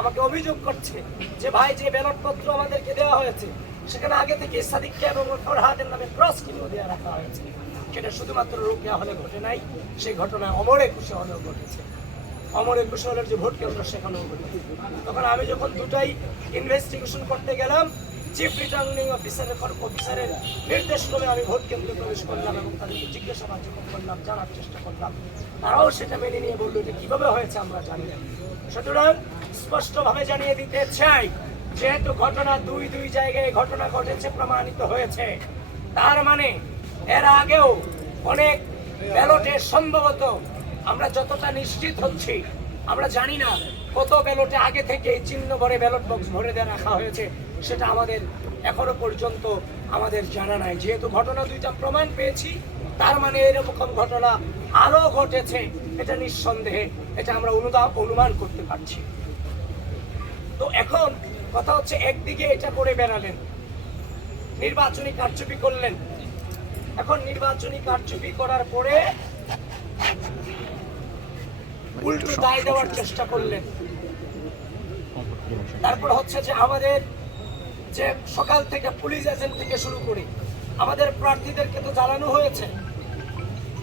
আমাকে অভিযোগ করছে যে ভাই, যে ব্যালট পত্র আমাদেরকে দেওয়া হয়েছে, সেখানে আগে থেকে সাদিককে এবং ওর হাতের নামে ক্রস কিনেও দেওয়া রাখা হয়েছে। সেটা শুধুমাত্র রুকিয়া হলে ঘটে নাই সেই ঘটনায় অমর একুশে হলেও ঘটেছে। অমর একুশে হলের যে ভোট কেন্দ্র, সেখানেও ঘটেছে। তখন আমি যখন দুটাই ইনভেস্টিগেশন করতে গেলাম চিফ রিটার্নিং অফিসারের অফিসারের নির্দেশ ক্রমে আমি ভোট কেন্দ্রে প্রবেশ করলাম এবং তাদেরকে জিজ্ঞাসাবাদ যখন করলাম, জানার চেষ্টা করলাম। তারাও সেটা মেনে নিয়ে বলল যে কীভাবে হয়েছে আমরা জানি না। সুতরাং স্পষ্টভাবে জানিয়ে দিতে চাই, যেহেতু ঘটনা দুই দুই জায়গায় ঘটনা ঘটেছে, প্রমাণিত হয়েছে। তার মানে এর আগেও অনেক ব্যালটে সম্ভবত আমরা যতটা নিশ্চিত হচ্ছি, আমরা জানি না কত ব্যালটে আগে থেকে চিহ্ন ভরে ব্যালট বক্স ভরে দিয়ে রাখা হয়েছে, সেটা আমাদের এখনও পর্যন্ত আমাদের জানা নাই। যেহেতু ঘটনা দুইটা প্রমাণ পেয়েছি, তার মানে এরকম ঘটনা আরও ঘটেছে, এটা নিঃসন্দেহে, এটা আমরা অনুদান অনুমান করতে পারছি। তো এখন কথা হচ্ছে একদিকে এটা করে বেড়ালেন, নির্বাচনী কারচুপি করলেন। এখন নির্বাচনী কারচুপি করার পরে উল্টো দায় দেওয়ার চেষ্টা করলেন। তারপর হচ্ছে যে আমাদের যে সকাল থেকে পুলিশ এজেন্ট থেকে শুরু করে আমাদের প্রার্থীদেরকে তো জ্বালানো হয়েছে।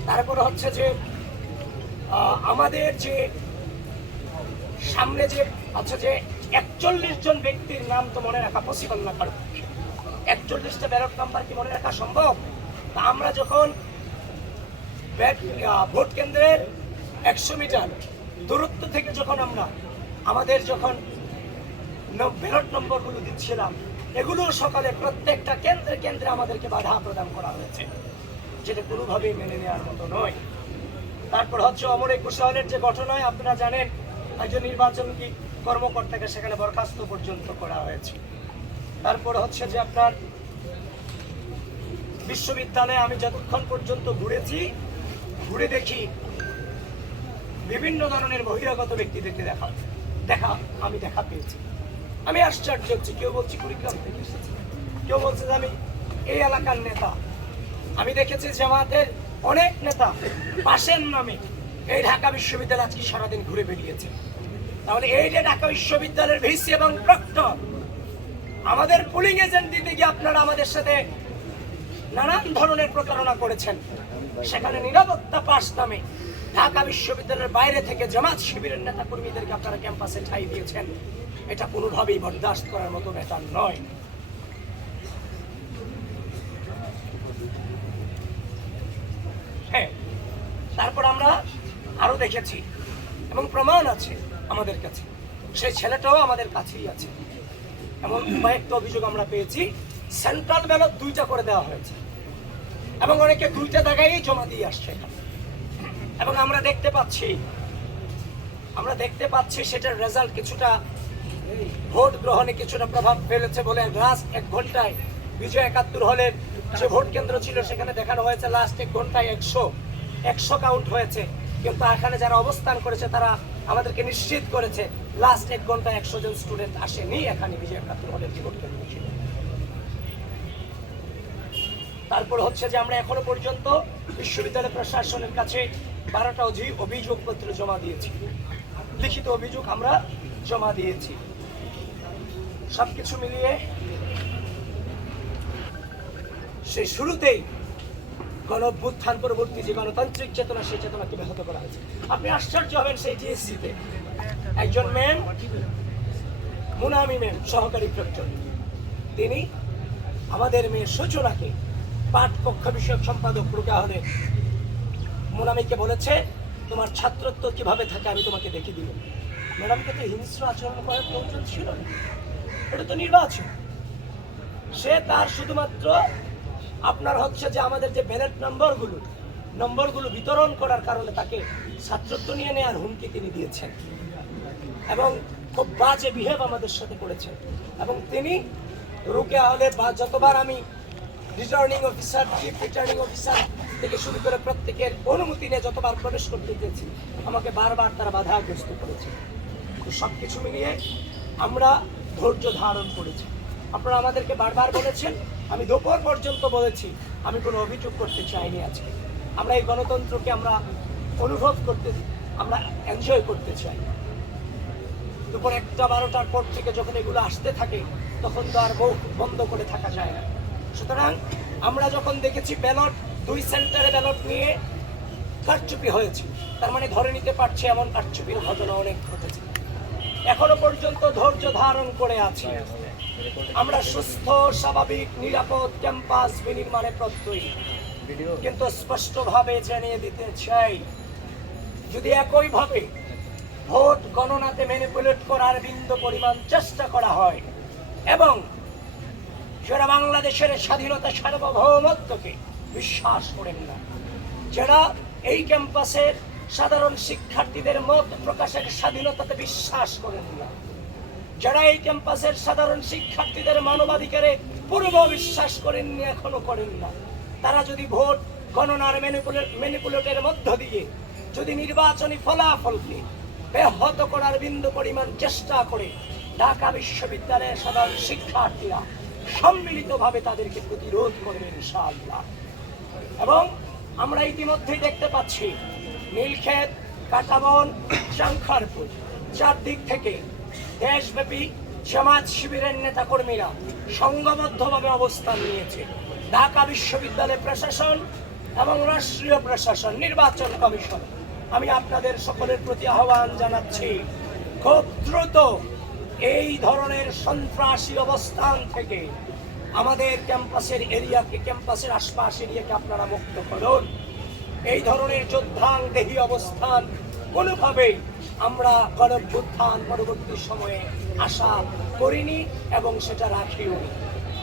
তারপর হচ্ছে যে আমাদের যে সামনে যে আচ্ছা যে একচল্লিশ জন ব্যক্তির নাম তো মনে রাখা পসিবল না কারণ একচল্লিশটা ব্যালট নাম্বার কি মনে রাখা সম্ভব? তা আমরা যখন ভোট কেন্দ্রের একশো মিটার দূরত্ব থেকে যখন আমরা আমাদের যখন ব্যালট নম্বরগুলো দিচ্ছিলাম, এগুলো সকালে প্রত্যেকটা কেন্দ্রে কেন্দ্রে আমাদেরকে বাধা প্রদান করা হয়েছে, যেটা কোনোভাবেই মেনে নেওয়ার মতো নয়। তারপর হচ্ছে অমর একুশ সালের যে ঘটনায় আপনারা জানেন, একজন নির্বাচন কি কর্মকর্তাকে সেখানে বরখাস্ত পর্যন্ত করা হয়েছে। তারপর হচ্ছে যে আপনার বিশ্ববিদ্যালয়ে আমি যতক্ষণ পর্যন্ত ঘুরেছি, ঘুরে দেখি বিভিন্ন ধরনের বহিরাগত ব্যক্তিদেরকে দেখা দেখা, আমি দেখা পেয়েছি। আমি আশ্চর্য হচ্ছি, কেউ বলছি কুড়িগ্রাম থেকে এসেছি। কেউ বলছে যে আমি এই এলাকার নেতা। আমি দেখেছি জামাতের অনেক নেতা পাশের নামে এই ঢাকা বিশ্ববিদ্যালয় আজকে সারাদিন ঘুরে বেরিয়েছে তাহলে এই যে ঢাকা বিশ্ববিদ্যালয়ের ভিসি এবং প্রক্টর, আমাদের পুলিং এজেন্ট দিতে গিয়ে আপনারা আমাদের সাথে নানান ধরনের প্রতারণা করেছেন। সেখানে নিরাপত্তা পাস নামে ঢাকা বিশ্ববিদ্যালয়ের বাইরে থেকে জামাত শিবিরের নেতা কর্মীদেরকে আপনারা ক্যাম্পাসে ঠাই দিয়েছেন। এটা কোনোভাবেই বরদাস্ত করার মতো নেতা নয়। হ্যাঁ তারপর আমরা আরও দেখেছি এবং প্রমাণ আছে। আমাদের কাছে। সেই ছেলেটাও আমাদের কাছেই আছে। এমন কয়েকটা অভিযোগ আমরা পেয়েছি। সেন্ট্রাল ব্যালট দুইটা করে দেওয়া হয়েছে। এবং অনেকে দুইটা জায়গায় জমা দিয়ে আসছে এবং আমরা দেখতে পাচ্ছি, আমরা দেখতে পাচ্ছি সেটার রেজাল্ট কিছুটা, ভোট গ্রহণে কিছুটা প্রভাব ফেলেছে বলে লাস্ট এক ঘন্টায় বিজয় একাত্তর হলের যে ভোট কেন্দ্র ছিল সেখানে দেখানো হয়েছে লাস্ট এক ঘন্টায় একশো একশো কাউন্ট হয়েছে। কিন্তু এখানে যারা অবস্থান করেছে তারা আমাদেরকে নিশ্চিত করেছে লাস্ট এক ঘন্টায় একশো জন স্টুডেন্ট আসেনি, এখানে বিজয় একাত্তর হলের তারপর হচ্ছে যে আমরা এখনও পর্যন্ত বিশ্ববিদ্যালয় প্রশাসনের কাছে বারোটা অভিযোগপত্র জমা দিয়েছি। লিখিত অভিযোগ আমরা জমা দিয়েছি। সবকিছু মিলিয়ে সেই শুরুতেই গণ অভ্যুত্থান পরবর্তী যে গণতান্ত্রিক চেতনা, সেই চেতনাকে ব্যাহত করা হয়েছে। আপনি আশ্চর্য হবেন সেই জিএসসিতে একজন ম্যাম, মুনামি ম্যাম, সহকারী প্রক্টর। তিনি আমাদের মেয়ে সূচনাকে পাঠ কক্ষ বিষয়ক সম্পাদক রুকা হলে মোনামিকে বলেছে, তোমার ছাত্রত্ব কীভাবে থাকে আমি তোমাকে দেখে দিব। ম্যাডামকে তো হিংস্র আচরণ করার প্রয়োজন ছিল না। এটা তো নির্বাচন। সে তার শুধুমাত্র আপনার হচ্ছে যে আমাদের যে ব্যালেট নম্বরগুলো নম্বরগুলো বিতরণ করার কারণে তাকে ছাত্রত্ব নিয়ে নেওয়ার হুমকি তিনি দিয়েছেন। এবং খুব বাজে বিহেভ আমাদের সাথে করেছেন। এবং তিনি রুকে হলে বা যতবার আমি returning officer chief returning officer থেকে শুরু করে প্রত্যেকের অনুমতি নিয়ে যতবার প্রবেশ করতে চেয়েছি আমাকে বারবার তারা বাধাগ্রস্ত করেছে। তো সব কিছু মিলিয়ে আমরা ধৈর্য ধারণ করেছি। আপনারা আমাদেরকে বারবার বলেছেন আমি দুপুর পর্যন্ত বলেছি, আমি কোনো অভিযোগ করতে চাইনি আজকে। আমরা এই গণতন্ত্রকে আমরা অনুভব করতে, আমরা এনজয় করতে চাই। দুপুর একটা বারোটার পর থেকে যখন এগুলো আসতে থাকে, তখন তো আর বউ বন্ধ করে থাকা যায় না। সুতরাং আমরা যখন দেখেছি ব্যালট, দুই সেন্টারে ব্যালট নিয়ে কারচুপি হয়েছে। তার মানে ধরে নিতে পারছে এমন কারচুপির ঘটনা অনেক ঘটেছে। এখনও পর্যন্ত ধৈর্য ধারণ করে আছি। আমরা সুস্থ স্বাভাবিক নিরাপদ ক্যাম্পাস বিনির্মাণে প্রত্যয়ী। কিন্তু স্পষ্টভাবে জানিয়ে দিতে চাই যদি একইভাবে ভোট গণনাতে ম্যানিপুলেট করার বিন্দু পরিমাণ চেষ্টা করা হয় এবং যারা বাংলাদেশের স্বাধীনতা সার্বভৌমত্বকে বিশ্বাস করেন না যারা এই ক্যাম্পাসের সাধারণ শিক্ষার্থীদের মত প্রকাশের স্বাধীনতাতে বিশ্বাস করেন না যারা এই ক্যাম্পাসের সাধারণ শিক্ষার্থীদের মানবাধিকারে পূর্ব বিশ্বাস করেননি, এখনও করেন না। তারা যদি ভোট গণনার ম্যানিপুলেটের মধ্য দিয়ে যদি নির্বাচনী ফলাফলকে ব্যাহত করার বিন্দু পরিমাণ চেষ্টা করে, ঢাকা বিশ্ববিদ্যালয়ের সাধারণ শিক্ষার্থীরা সম্মিলিতভাবে তাদেরকে প্রতিরোধ করবে ইনশাআল্লাহ। এবং আমরা ইতিমধ্যেই দেখতে পাচ্ছি, নীলক্ষেত, কাটাবন শঙ্করপুর চারদিক থেকে দেশব্যাপী জামাত শিবিরের নেতাকর্মীরা সংঘবদ্ধভাবে অবস্থান নিয়েছে। ঢাকা বিশ্ববিদ্যালয় প্রশাসন এবং রাষ্ট্রীয় প্রশাসন, নির্বাচন কমিশন। আমি আপনাদের সকলের প্রতি আহ্বান জানাচ্ছি, খুব দ্রুত এই ধরনের সন্ত্রাসী অবস্থান থেকে আমাদের ক্যাম্পাসের এরিয়াকে, ক্যাম্পাসের আশপাশ এরিয়াকে আপনারা মুক্ত করুন। এই ধরনের যোদ্ধাং দেহী অবস্থান কোনোভাবেই আমরা গণভ্যুত্থান পরবর্তী সময়ে আশা করিনি এবং সেটা রাখিও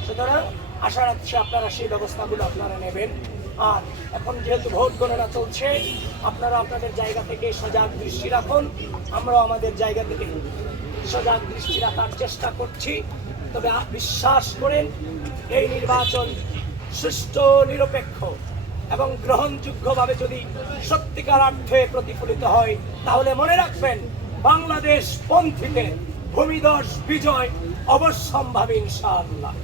সুতরাং আশা রাখছি আপনারা সেই ব্যবস্থাগুলো আপনারা নেবেন। আর এখন যেহেতু ভোট গণনা চলছে, আপনারা আপনাদের জায়গা থেকে সজাগ দৃষ্টি রাখুন। আমরাও আমাদের জায়গা থেকে সজাগ দৃষ্টি রাখার চেষ্টা করছি। তবে বিশ্বাস করেন, এই নির্বাচন সুষ্ঠু, নিরপেক্ষ। এবং গ্রহণযোগ্যভাবে যদি সত্যিকার অর্থে প্রতিফলিত হয়, তাহলে মনে রাখবেন বাংলাদেশ পন্থীতে ভূমিদর্শ বিজয় অবশ্যম্ভাবী ইনশাআল্লাহ।